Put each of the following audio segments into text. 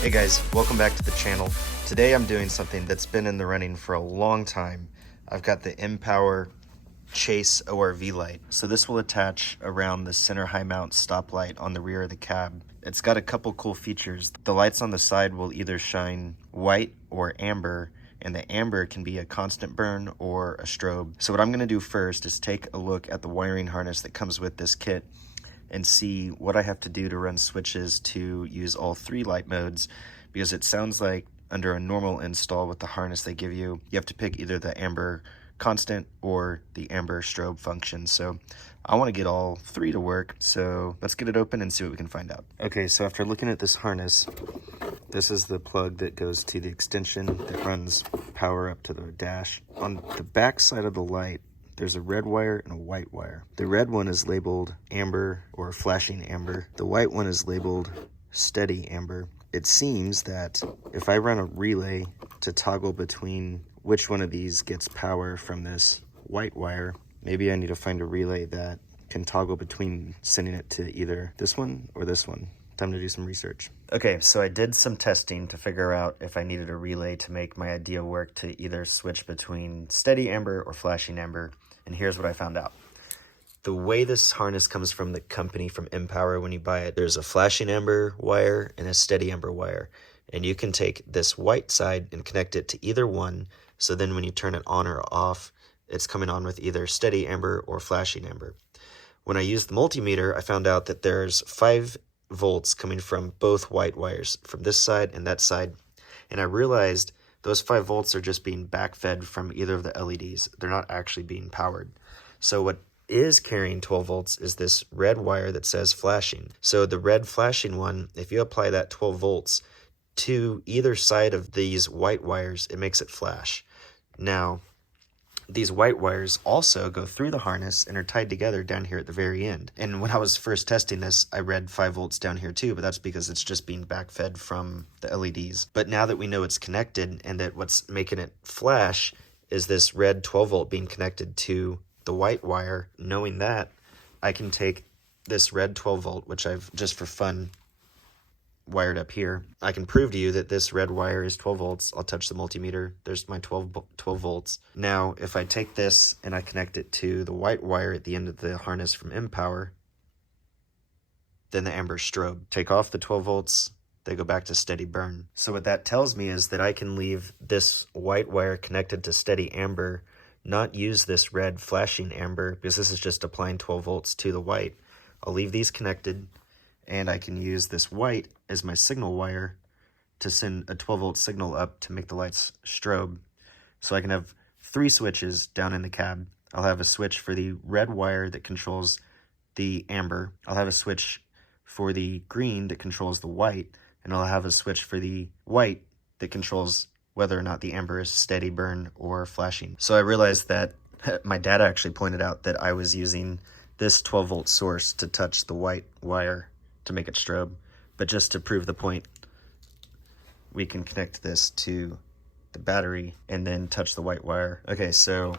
Hey guys, welcome back to the channel. Today I'm doing something that's been in the running for a long time. I've got the MPower Chase ORV light. So this will attach around the center high mount stoplight on the rear of the cab. It's got a couple cool features. The lights on the side will either shine white or amber, and the amber can be a constant burn or a strobe. So what I'm gonna do first is take a look at the wiring harness that comes with this kit and see what I have to do to run switches to use all three light modes, because it sounds like under a normal install with the harness they give you, you have to pick either the amber constant or the amber strobe function. So I want to get all three to work, so let's get it open and see what we can find out. Okay, so after looking at this harness, this is the plug that goes to the extension that runs power up to the dash. On the back side of the light, there's a red wire and a white wire. The red one is labeled amber or flashing amber. The white one is labeled steady amber. It seems that if I run a relay to toggle between which one of these gets power from this white wire, maybe I need to find a relay that can toggle between sending it to either this one or this one. Time to do some research. Okay, so I did some testing to figure out if I needed a relay to make my idea work to either switch between steady amber or flashing amber. And here's what I found out. The way this harness comes from the company, from MPower, when you buy it, there's a flashing amber wire and a steady amber wire. And you can take this white side and connect it to either one. So then when you turn it on or off, it's coming on with either steady amber or flashing amber. When I used the multimeter, I found out that there's 5 volts coming from both white wires, from this side and that side. And I realized those 5 volts are just being backfed from either of the LEDs. They're not actually being powered. So what is carrying 12 volts is this red wire that says flashing. So the red flashing one, if you apply that 12 volts to either side of these white wires, it makes it flash. Now, these white wires also go through the harness and are tied together down here at the very end. And when I was first testing this, I read 5 volts down here too, but that's because it's just being backfed from the LEDs. But now that we know it's connected and that what's making it flash is this red 12 volt being connected to the white wire, knowing that, I can take this red 12 volt, which I've just for fun wired up here. I can prove to you that this red wire is 12 volts. I'll touch the multimeter. There's my 12 volts. Now, if I take this and I connect it to the white wire at the end of the harness from MPower, then the amber strobe. Take off the 12 volts, they go back to steady burn. So what that tells me is that I can leave this white wire connected to steady amber, not use this red flashing amber, because this is just applying 12 volts to the white. I'll leave these connected, and I can use this white as my signal wire to send a 12 volt signal up to make the lights strobe. So I can have 3 switches down in the cab. I'll have a switch for the red wire that controls the amber. I'll have a switch for the green that controls the white, and I'll have a switch for the white that controls whether or not the amber is steady burn or flashing. So I realized that my dad actually pointed out that I was using this 12 volt source to touch the white wire to make it strobe. But just to prove the point, we can connect this to the battery and then touch the white wire. Okay, so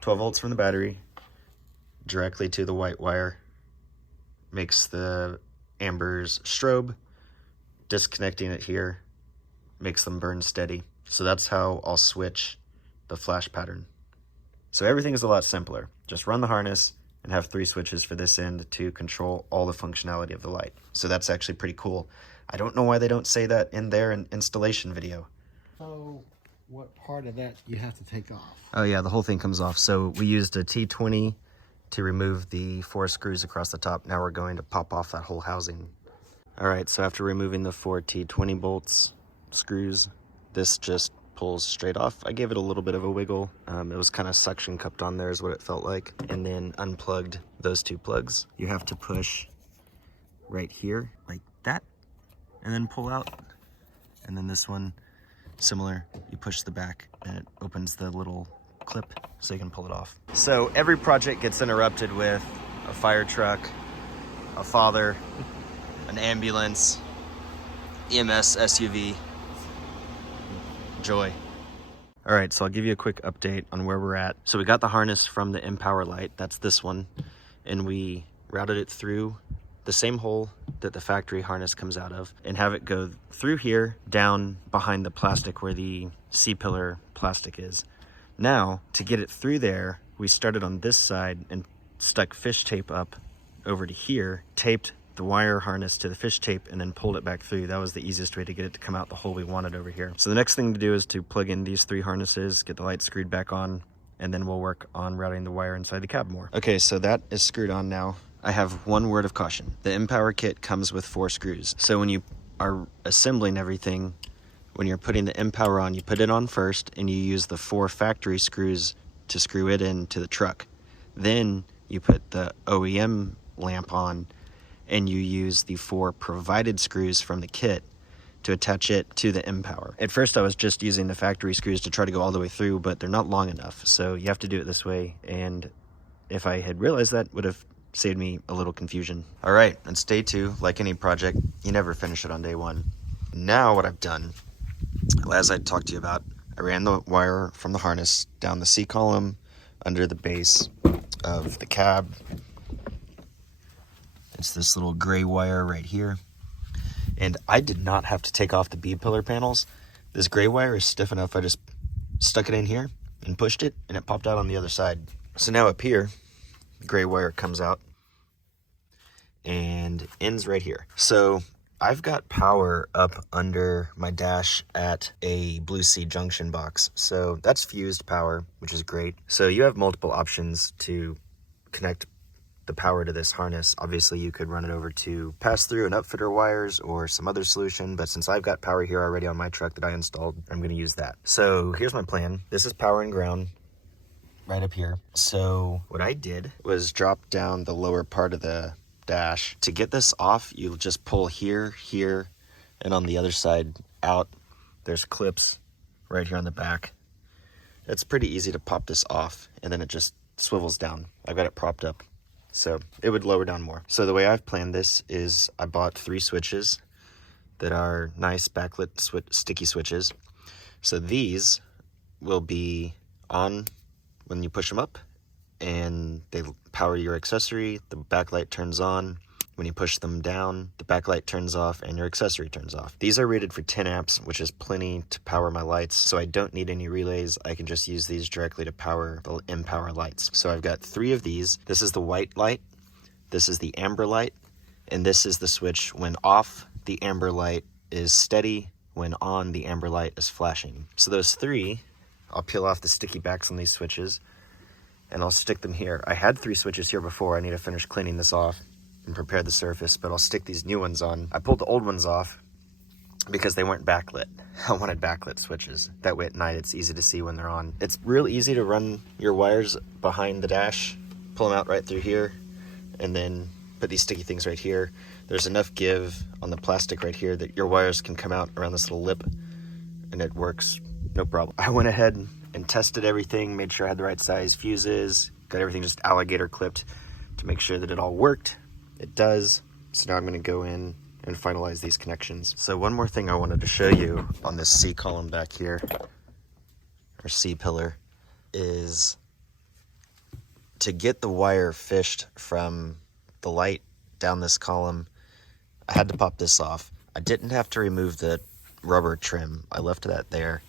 12 volts from the battery directly to the white wire makes the ambers strobe. Disconnecting it here makes them burn steady. So that's how I'll switch the flash pattern. So everything is a lot simpler. Just run the harness and have 3 switches for this end to control all the functionality of the light. So that's actually pretty cool. I don't know why they don't say that in their installation video. So what part of that you have to take off? Oh yeah, the whole thing comes off. So we used a T20 to remove the 4 screws across the top. Now we're going to pop off that whole housing. All right, so after removing the 4 T20 bolts, screws, this just pulls straight off. I gave it a little bit of a wiggle. It was kind of suction cupped on there is what it felt like. And then unplugged those 2 plugs. You have to push right here like that and then pull out. And then this one, similar, you push the back and it opens the little clip so you can pull it off. So every project gets interrupted with a fire truck, a father, an ambulance, EMS SUV, joy. All right, so I'll give you a quick update on where we're at. So we got the harness from the MPower light, that's this one, and we routed it through the same hole that the factory harness comes out of and have it go through here, down behind the plastic where the C-pillar plastic is. Now, to get it through there, we started on this side and stuck fish tape up over to here, taped the wire harness to the fish tape, and then pulled it back through. That was the easiest way to get it to come out the hole we wanted over here. So the next thing to do is to plug in these 3 harnesses, get the light screwed back on, and then we'll work on routing the wire inside the cab more. Okay, so that is screwed on now. I have one word of caution. The MPower kit comes with 4 screws. So when you are assembling everything, when you're putting the MPower on, you put it on first and you use the 4 factory screws to screw it into the truck. Then you put the OEM lamp on and you use the 4 provided screws from the kit to attach it to the MPower. At first I was just using the factory screws to try to go all the way through, but they're not long enough. So you have to do it this way. And if I had realized that, would have saved me a little confusion. All right, it's day 2. Like any project, you never finish it on day 1. Now what I've done, as I talked to you about, I ran the wire from the harness down the C-column under the base of the cab. It's this little gray wire right here. And I did not have to take off the B-pillar panels. This gray wire is stiff enough. I just stuck it in here and pushed it, and it popped out on the other side. So now up here, the gray wire comes out and ends right here. So I've got power up under my dash at a Blue Sea junction box. So that's fused power, which is great. So you have multiple options to connect the power to this harness. Obviously you could run it over to pass through and upfitter wires or some other solution, but since I've got power here already on my truck that I installed, I'm going to use that. So here's my plan. This is power and ground right up here. So what I did was drop down the lower part of the dash. To get this off, you just pull here, here, and on the other side out. There's clips right here on the back. It's pretty easy to pop this off, and then it just swivels down. I've got it propped up, so it would lower down more. So the way I've planned this is I bought 3 switches that are nice backlit sticky switches. So these will be on when you push them up, and they power your accessory. The backlight turns on. When you push them down, the backlight turns off and your accessory turns off. These are rated for 10 amps, which is plenty to power my lights, so I don't need any relays. I can just use these directly to power the MPower lights. So I've got 3 of these. This is the white light, this is the amber light, and this is the switch. When off, the amber light is steady. When on, the amber light is flashing. So those 3, I'll peel off the sticky backs on these switches, and I'll stick them here. I had 3 switches here before. I need to finish cleaning this off and prepare the surface, but I'll stick these new ones on. I pulled the old ones off because they weren't backlit. I wanted backlit switches. That way at night it's easy to see when they're on. It's real easy to run your wires behind the dash, pull them out right through here, and then put these sticky things right here. There's enough give on the plastic right here that your wires can come out around this little lip, and it works no problem. I went ahead and tested everything, made sure I had the right size fuses, got everything just alligator clipped to make sure that it all worked. It does. So now I'm going to go in and finalize these connections. So one more thing I wanted to show you on this C column back here, or C pillar, is to get the wire fished from the light down this column, I had to pop this off. I didn't have to remove the rubber trim. I left that there,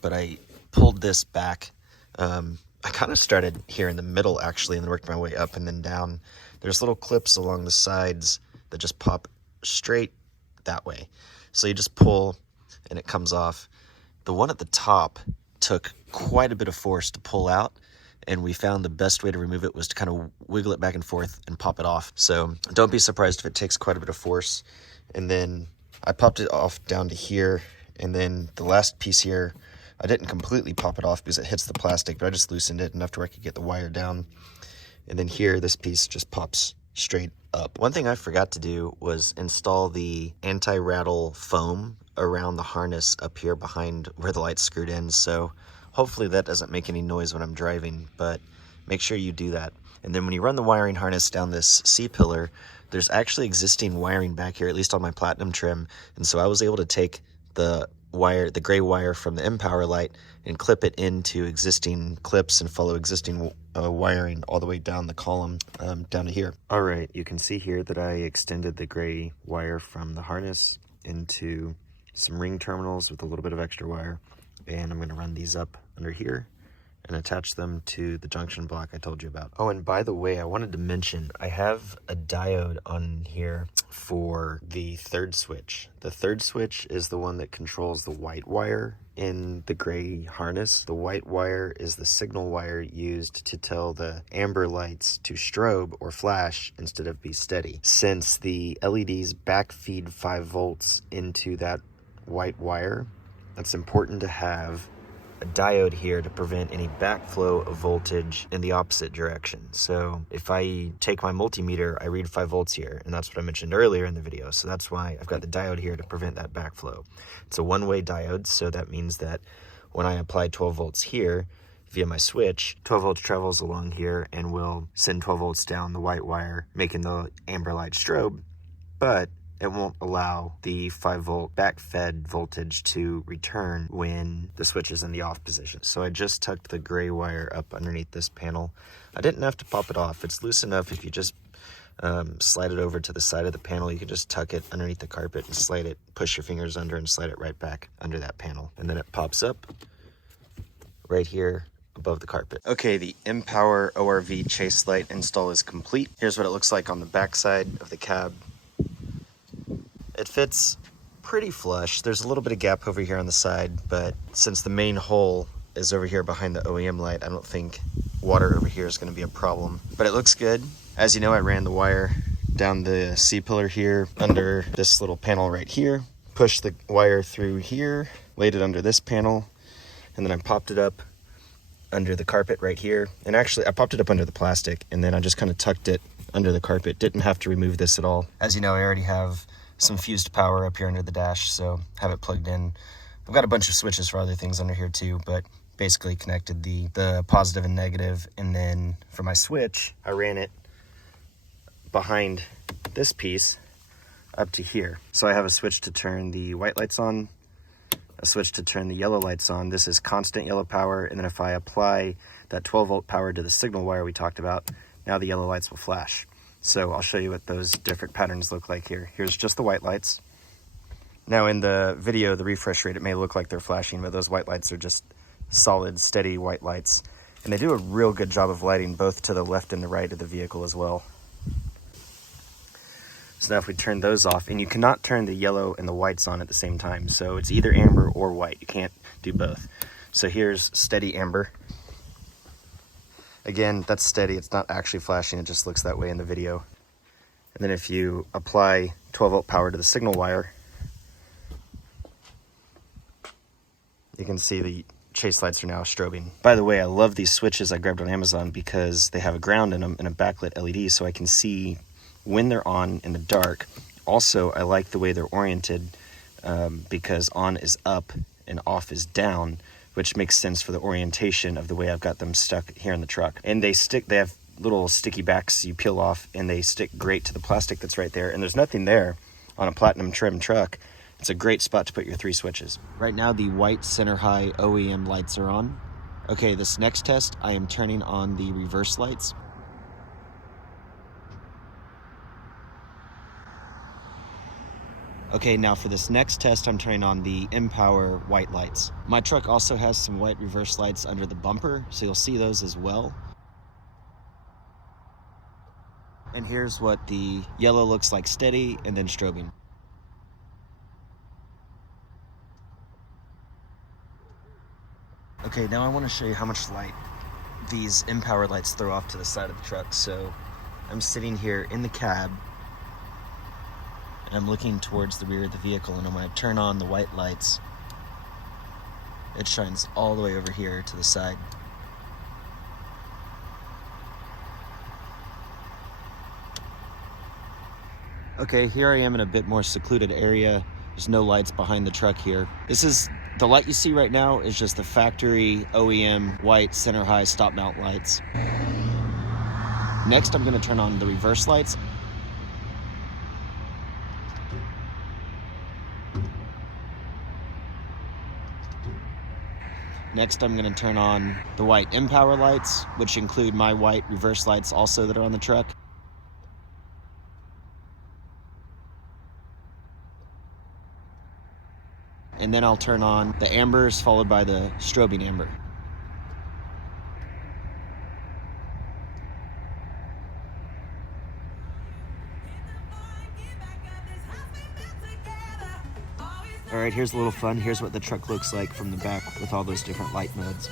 but I pulled this back. I kind of started here in the middle actually, and then worked my way up and then down. There's little clips along the sides that just pop straight that way. So you just pull and it comes off. The one at the top took quite a bit of force to pull out, and we found the best way to remove it was to kind of wiggle it back and forth and pop it off. So don't be surprised if it takes quite a bit of force. And then I popped it off down to here, and then the last piece here, I didn't completely pop it off because it hits the plastic, but I just loosened it enough to where I could get the wire down. And then here, this piece just pops straight up. One thing I forgot to do was install the anti-rattle foam around the harness up here behind where the light's screwed in. So hopefully that doesn't make any noise when I'm driving, but make sure you do that. And then when you run the wiring harness down this C-pillar, there's actually existing wiring back here, at least on my Platinum trim. And so I was able to take the wire, the gray wire from the MPower light, and clip it into existing clips and follow existing wiring all the way down the column down to here. All right, you can see here that I extended the gray wire from the harness into some ring terminals with a little bit of extra wire, and I'm going to run these up under here and attach them to the junction block I told you about. Oh, and by the way, I wanted to mention, I have a diode on here for the third switch. The third switch is the one that controls the white wire in the gray harness. The white wire is the signal wire used to tell the amber lights to strobe or flash instead of be steady. Since the LEDs backfeed 5 volts into that white wire, it's important to have a diode here to prevent any backflow of voltage in the opposite direction. So if I take my multimeter, I read 5 volts here, and that's what I mentioned earlier in the video. So that's why I've got the diode here to prevent that backflow. It's a one-way diode, so that means that when I apply 12 volts here via my switch, 12 volts travels along here and will send 12 volts down the white wire, making the amber light strobe, but it won't allow the 5 volt back-fed voltage to return when the switch is in the off position. So I just tucked the gray wire up underneath this panel. I didn't have to pop it off. It's loose enough. If you just slide it over to the side of the panel, you can just tuck it underneath the carpet and slide it, push your fingers under and slide it right back under that panel. And then it pops up right here above the carpet. Okay, the MPower ORV chase light install is complete. Here's what it looks like on the back side of the cab. It fits pretty flush. There's a little bit of gap over here on the side, but since the main hole is over here behind the OEM light, I don't think water over here is going to be a problem. But it looks good. As you know, I ran the wire down the C-pillar here under this little panel right here, pushed the wire through here, laid it under this panel, and then I popped it up under the carpet right here. And actually, I popped it up under the plastic, and then I just kind of tucked it under the carpet. Didn't have to remove this at all. As you know, I already have some fused power up here under the dash, so have it plugged in. I've got a bunch of switches for other things under here too, but basically connected the positive and negative, and then for my switch, I ran it behind this piece up to here. So I have a switch to turn the white lights on, a switch to turn the yellow lights on. This is constant yellow power, and then if I apply that 12 volt power to the signal wire we talked about, now the yellow lights will flash. So I'll show you what those different patterns look like here. Here's just the white lights. Now in the video, the refresh rate, it may look like they're flashing, but those white lights are just solid, steady white lights. And they do a real good job of lighting both to the left and the right of the vehicle as well. So now if we turn those off, and you cannot turn the yellow and the whites on at the same time. So it's either amber or white. You can't do both. So here's steady amber. Again, that's steady. It's not actually flashing. It just looks that way in the video. And then if you apply 12 volt power to the signal wire, you can see the chase lights are now strobing. By the way, I love these switches I grabbed on Amazon because they have a ground in them and a backlit LED, so I can see when they're on in the dark. Also, I like the way they're oriented because on is up and off is down, which makes sense for the orientation of the way I've got them stuck here in the truck. And they have little sticky backs you peel off, and they stick great to the plastic that's right there. And there's nothing there on a platinum trim truck. It's a great spot to put your 3 switches. Right now, the white center high OEM lights are on. Okay, this next test, I am turning on the reverse lights. Okay, now for this next test, I'm turning on the MPower white lights. My truck also has some white reverse lights under the bumper, so you'll see those as well. And here's what the yellow looks like steady and then strobing. Okay, now I want to show you how much light these MPower lights throw off to the side of the truck. So I'm sitting here in the cab, and I'm looking towards the rear of the vehicle, and when I turn on the white lights, it shines all the way over here to the side. Okay, here I am in a bit more secluded area. There's no lights behind the truck here. The light you see right now is just the factory OEM white center high stop mount lights. Next, I'm going to turn on the reverse lights. Next, I'm going to turn on the white MPower lights, which include my white reverse lights also that are on the truck. And then I'll turn on the ambers followed by the strobing amber. All right, here's a little fun. Here's what the truck looks like from the back with all those different light modes.